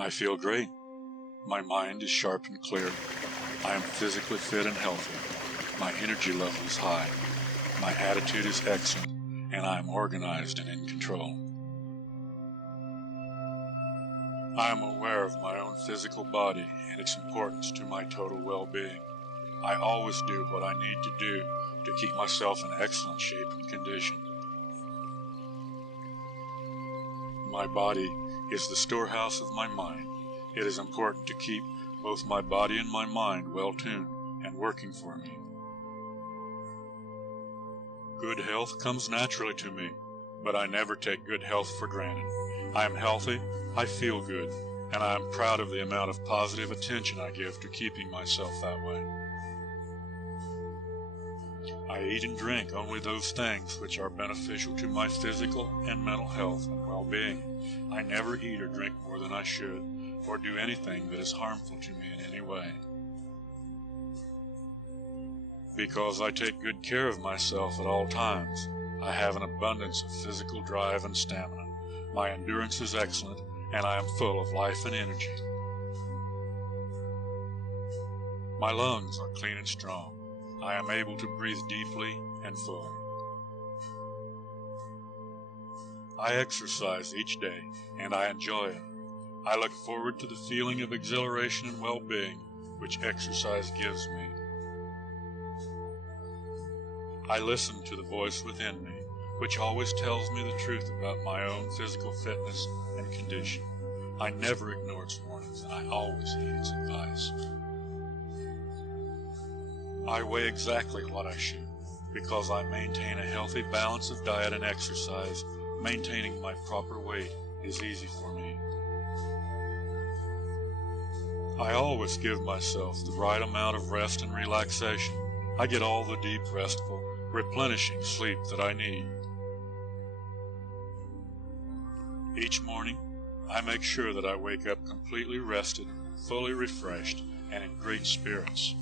I feel great. My mind is sharp and clear. I am physically fit and healthy. My energy level is high. My attitude is excellent, and I am organized and in control. I am aware of my own physical body and its importance to my total well-being. I always do what I need to do to keep myself in excellent shape and condition. My body is the storehouse of my mind. It is important to keep both my body and my mind well-tuned and working for me. Good health comes naturally to me, but I never take good health for granted. I am healthy, I feel good, and I am proud of the amount of positive attention I give to keeping myself that way. I eat and drink only those things which are beneficial to my physical and mental health and well-being. I never eat or drink more than I should, or do anything that is harmful to me in any way. Because I take good care of myself at all times, I have an abundance of physical drive and stamina. My endurance is excellent, and I am full of life and energy. My lungs are clean and strong. I am able to breathe deeply and fully. I exercise each day, and I enjoy it. I look forward to the feeling of exhilaration and well-being which exercise gives me. I listen to the voice within me, which always tells me the truth about my own physical fitness and condition. I never ignore its warnings, and I always heed its advice. I weigh exactly what I should, because I maintain a healthy balance of diet and exercise. Maintaining my proper weight is easy for me. I always give myself the right amount of rest and relaxation. I get all the deep, restful, replenishing sleep that I need. Each morning, I make sure that I wake up completely rested, fully refreshed, and in great spirits.